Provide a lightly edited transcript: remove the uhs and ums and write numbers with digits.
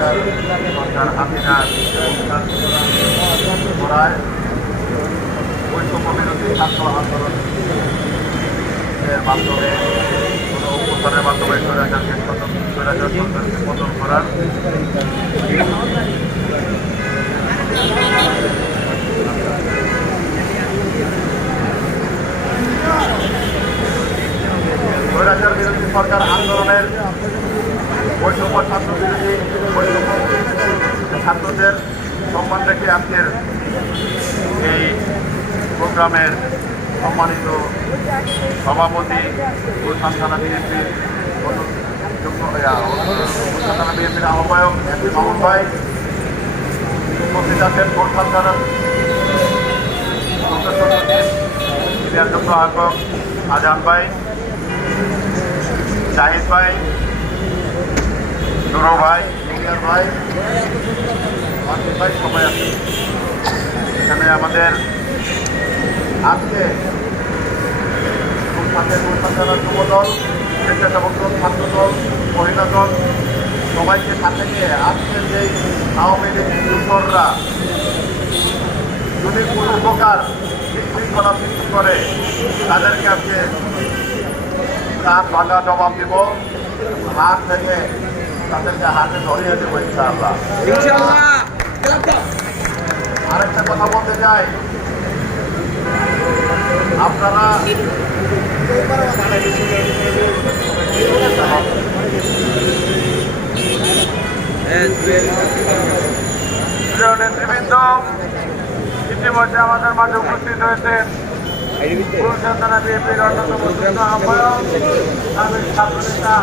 সরকার হাসিনার করায় বৈষম্য বিরোধী ছাত্র আন্দোলনের মাধ্যমে কোনো অভ্যুত্থানের মাধ্যমে স্বৈরাচারকে পতন করার স্বৈরাচার বিরোধী সরকার আন্দোলনের বৈষম্য ছাত্র বিরোধী বৈষম্য ছাত্রদের সম্মান রেখে আজকের এই প্রোগ্রামের সম্মানিত সভাপতি গুলশান থানা বিএনপির থানা বিএনপির আহ্বায়ক এমপি মামুন ভাই, উপস্থিত আছেন গুলশান থানার ক্রিয়াযোগ্য আহ্বায়ক আজান ভাই, জাহিদ ভাই, নুরু ভাই, ইন্ডিয়ার ভাই, মাসুদ ভাই, সবাই আছে। এখানে আমাদের আজকে গুলশান থানার যুবদল, স্বেচ্ছাসেবক দল, ছাত্র দল, মহিলা দল সবাইকে সাথে নিয়ে আজকের যেই আওয়ামী লীগ দূষররা যদি কোনো প্রকার বিশৃঙ্খলা সৃষ্টি করে তাদেরকে আজকে কাজ ভাঙা জবাব দিব, হাত থেকে তাদেরকে হাতে ধরিয়ে দেবো ইনশাআল্লাহ। আরেকটা কথা বলতে চাই, আপনারা নেতৃবৃন্দ ইতিমধ্যে আমাদের মাঝে উপস্থিত হয়েছেন গুলশান থানা বিএনপির অন্যতম আহ্বায়ক ছাত্র নেতা